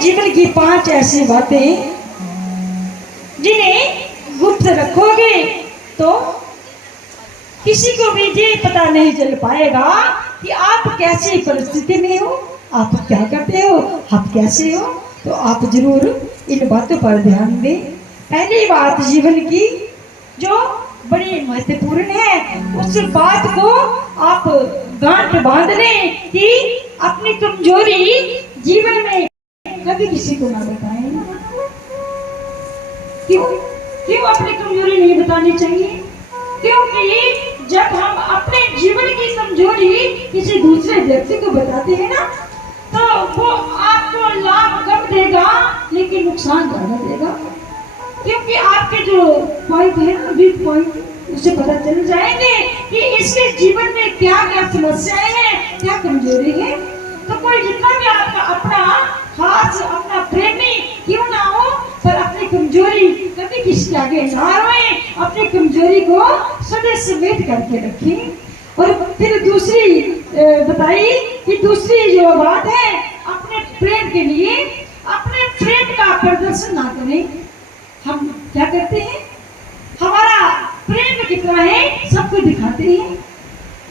जीवन की 5 ऐसी बातें जिन्हें गुप्त रखोगे तो किसी को भी ये पता नहीं चल पाएगा कि आप कैसी परिस्थिति में हो, आप क्या करते हो, आप कैसे हो। तो आप जरूर इन बातों पर ध्यान दें। पहली बात जीवन की जो बड़ी महत्वपूर्ण है, उस बात को आप गांठ बांध लें कि अपनी कमजोरी जीवन में कभी किसी को ना बताएं। क्यों क्यों अपनी कमजोरी नहीं बतानी चाहिए? क्योंकि जब हम अपने जीवन की कमजोरी किसी दूसरे व्यक्ति को बताते हैं ना, तो वो आपको लाभ कम देगा लेकिन नुकसान ज्यादा देगा। क्योंकि आपके जो पॉइंट है ना, वीक पॉइंट, उसे पता चल जाएंगे कि इसके जीवन में क्या क्या समस्याएं हैं, क्या कमजोरी है। तो कोई जितना भी आपका अपना खास अपना प्रेमी क्यों ना हो, पर अपनी कमजोरी कभी किसी के आगे ना रोए, अपनी कमजोरी को सदैव समेट करके रखें। और फिर दूसरी बताइए कि दूसरी जो बात है, अपने प्रेम के लिए अपने प्रेम का प्रदर्शन ना करें। हम क्या करते हैं, हमारा प्रेम कितना है सबको दिखाते हैं।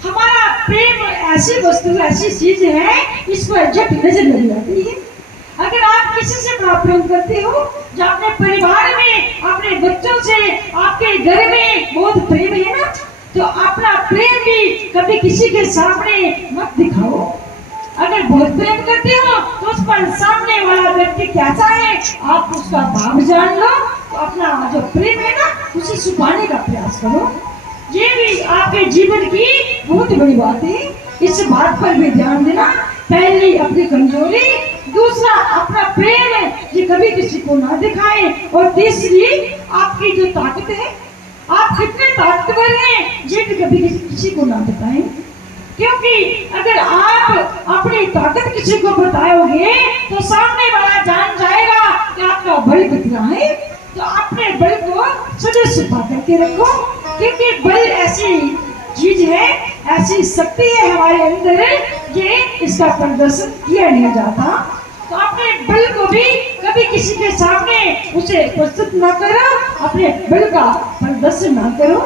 हमारा प्रेम ऐसी वस्तु, ऐसी चीज है, इस पर झट नजर लग जाती है। अगर आप किसी से बड़ा प्रेम करते हो, जो अपने परिवार में, अपने बच्चों से, आपके घर में बहुत प्रेम है ना, तो अपना प्रेम भी कभी किसी के सामने मत दिखाओ। अगर बहुत प्रेम करते हो तो उस पर सामने वाला व्यक्ति कैसा है आप उसका भाव जान लो। तो अपना जो प्रेम है ना, उसे छुपाने का प्रयास करो। ये भी आपके जीवन की बहुत बड़ी बात है, इस बात पर भी ध्यान देना। पहली अपनी कमजोरी, दूसरा अपना प्रेम ये कभी किसी को ना दिखाए, और तीसरी आपकी जो ताकत है, आप कितने ताकतवर हैं ये भी कभी किसी को ना बताएं। क्योंकि अगर आप अपनी ताकत किसी को बताओगे तो सामने वाला जान जाएगा कि आपका बल कितना है। तो अपने बल को सदैव छुपा करके रखो, क्योंकि बल ऐसी चीज है, ऐसी शक्ति है हमारे अंदर, ये इसका प्रदर्शन किया नहीं जाता। तो अपने बल को भी कभी किसी के सामने उसे प्रस्तुत ना करो, अपने बल का प्रदर्शन ना करो।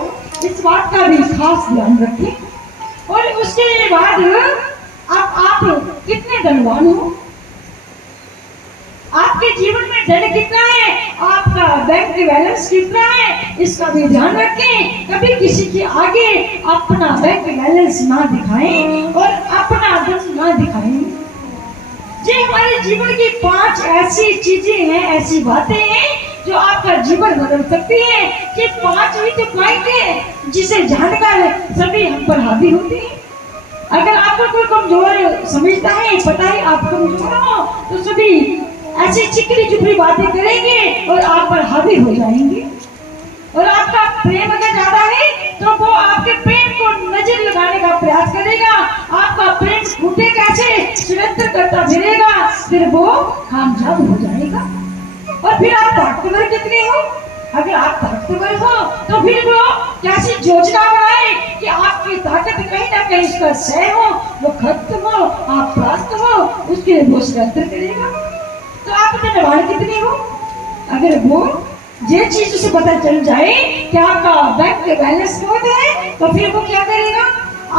इस बात का भी खास ध्यान रखें। और उसके बाद आप कितने धनवान हो, आपके जीवन में धन कितना है, आपका बैंक बैलेंस कितना है, इसका भी ध्यान रखें। कभी किसी के आगे अपना बैंक बैलेंस ना दिखाएं और अपना धन ना दिखाएं। ये हमारे जीवन की 5 ऐसी चीजें हैं, ऐसी बातें हैं जो आपका जीवन बदल सकती है। कि 5 ही तो पॉइंट है जिसे जानकर सभी हम पर हावी होते हैं। अगर आपको कोई कमजोर समझता है, पता है आप कमजोर हो, तो सभी ऐसी चिकनी चुपड़ी बातें करेंगे और आप पर हावी हो जाएंगे। और आपका प्रेम अगर ज्यादा है तो वो आपके प्रेम को नजर लगाने का प्रयास करेगा। आपका प्रेम फूटे कैसे निरंतर करता फिरेगा, फिर वो कामयाब हो जाएगा। और फिर आप ताकतवर कितने हो, अगर आप ताकतवर हो तो फिर वो कैसी योजना बनाए कि आपकी ताकत कहीं ना कहीं इसका क्षय हो, वो खत्म हो, आप परास्त हो, उसके लिए वो निरंतर करेगा। तो आप धनवान कितने हो, अगर वो ये चीज उसे पता चल जाए कि आपका बैंक बैलेंस बहुत है, तो फिर वो क्या करेगा,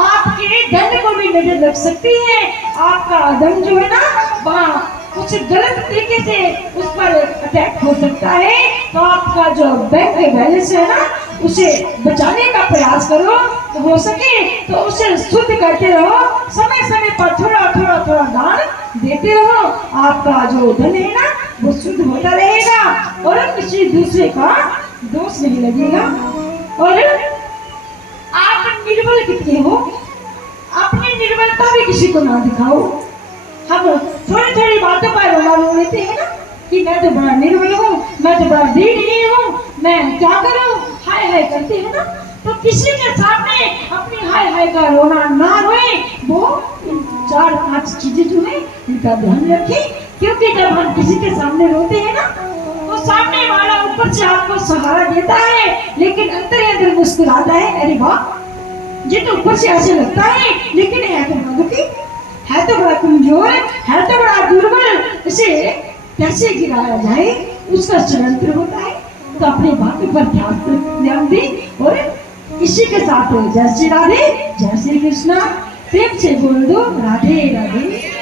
आपके धन को भी नजर रख सकती है। आपका धन जो है ना, वहाँ कुछ गलत तरीके से उस पर अटैक हो सकता है। तो आपका जो बैंक बैलेंस है ना, उसे बचाने का प्रयास करो। तो हो सके तो उसे शुद्ध करते रहो, समय समय पर थोड़ा थोड़ा थोड़ा दान देते रहो। आपका जो धन है ना, वो शुद्ध होता रहेगा और किसी दूसरे का दोष नहीं लगेगा। और आप निर्बल कितने हो, अपनी निर्बलता भी किसी को ना दिखाओ। हम थोड़ी थोड़ी बातों पर रोना रो लेते हैं ना कि मैं तो बड़ा निर्बल हूँ, मैं तो बड़ा दीनहीन हूँ, मैं क्या करूँ, हाय हाय करते हैं ना। तो किसी के सामने अपनी हाय हाय का रोना ना रोए। वो इन 4-5 चीजें जो है इनका ध्यान रखें। क्योंकि जब हम किसी के सामने रोते हैं ना, तो सामने वाला ऊपर से आपको सहारा देता है, लेकिन अंदर मुस्कुराता है। अरे वाह, ये तो ऊपर से ऐसे लगता है, लेकिन है तो दुखी, है तो बड़ा कमजोर, है तो बड़ा दुर्बल, इसे कैसे गिराया जाए उसका षड्यंत्र होता है। तो अपने वाक्य पर ध्यान दें और इसी के साथ जय श्री राधे, जय श्री कृष्णा। प्रेम से बोल दो राधे राधे।